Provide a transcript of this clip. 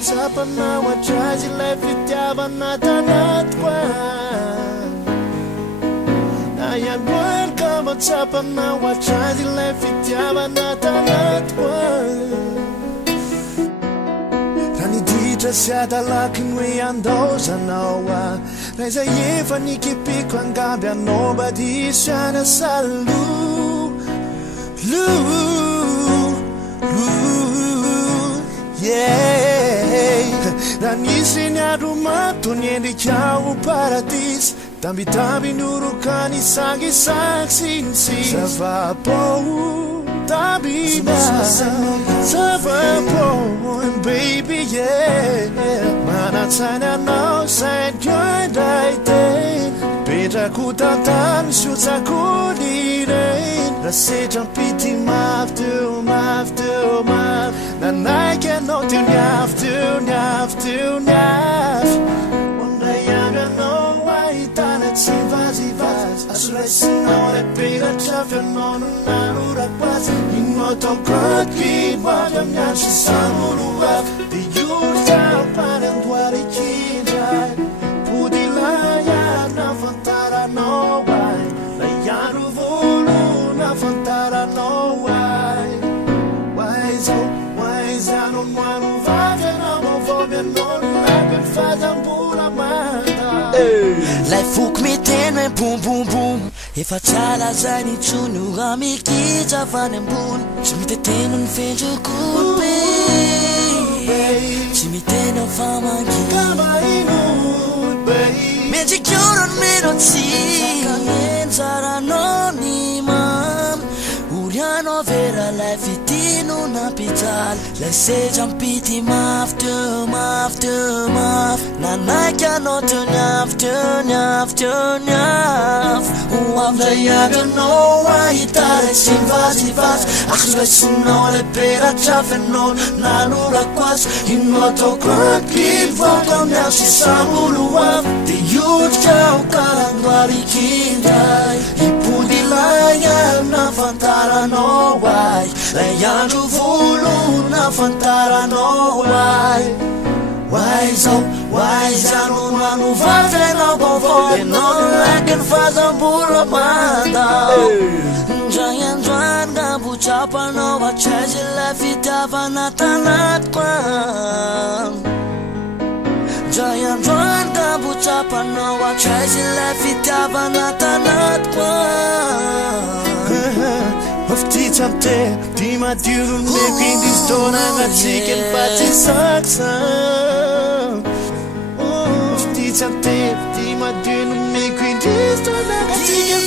Sapana wachaji life ityavana tanatwa na yangwan kama sapana wachaji life ityavana tanatwa Rani ditra siata lakinwe andoza nawa Raiza yefa nikipiko angambi anobadi siana salu Ranisi nyarumatu nyeri chau paradis Tambi nurukani sangi saksinsi Savapo tabi na Savapo baby yeah Mana tsana no said joy daite Petra kutatan shutsa kulire Rase jampiti maftu Nanai cannot do nyaf One day I don't know why he done it Sivas As racing now that paid a champion on Narura Pass In Moto Kraki Wajam Yashi Samurua The youth down pan and what it killed Pudilaya Nafantara no why Layaru Vulu Nafantara no why Wise I don't want to fight and I'm a phobia no I can fight and pull up my Life hook me ten and boom boom boom If I try to say ni chunu Gami kita fanen boom Chimite ten and fend you could be Chimite no fama Kama inu baby Magic you're on me don't see Sakanen zara no ni mam Uriano vera life itino na pital Like say jampiti maftu Nanai cannot turn off One day I don't know why he died Sivas Achles no le pera chafenon Nanura kwas Inoto krakid Vakam yashi samuluaf The youth kau karangwari kindai Ipudilaya na fantara no why Layanu vulu na fantara no why Wise I don't want to fight and I'll go for it No like and fast and pull up my down Giant Juan Gabu Chapa no wa chaji lefitava natanat kwan Giant Juan Gabu Chapa no wa chaji lefitava natanat kwan Of teachante, Dima Durun making this door and a chicken patty saksa. Of teachante, Dima Durun making this door and a chicken